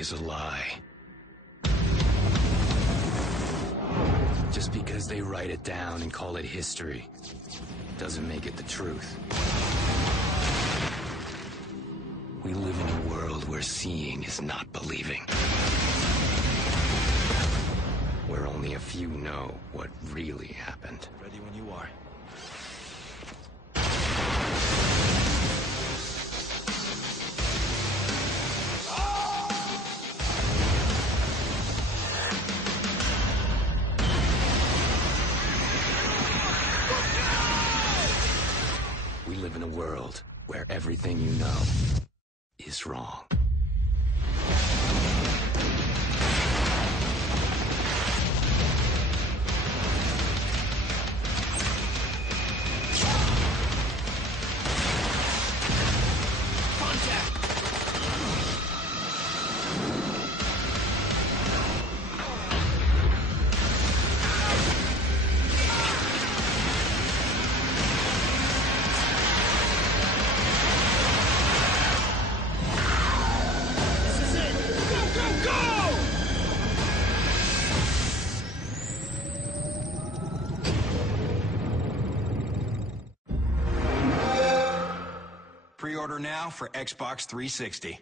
is a lie. Just because they write it down and call it history doesn't make it the truth. We live in a world where seeing is not believing. Where only a few know what really happened. Ready when you are. We live in a world where everything you know is wrong. Pre-order now for Xbox 360.